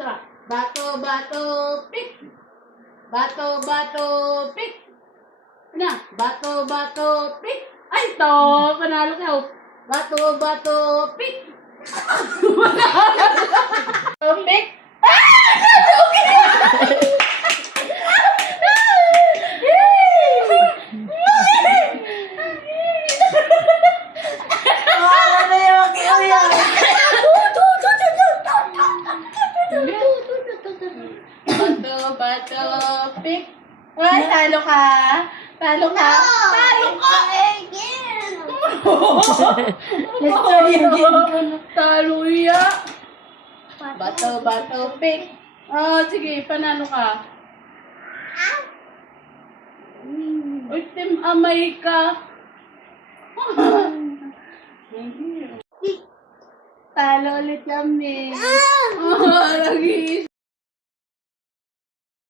Tara. Bato, bato, pick. Bato, bato, pick. Na, bato, bato, pick. Ay, to, panalo ka. Bato, bato, pick. Pick. Bato, bato, pick. Ay, talo ka. Talo ka. Talo ka. Let's try again. Talo iya. Bato, bato, pick. Oh, sige, panalo ka. Uy, Tim, amay ka. Talo ulit kami. Oh, lagi.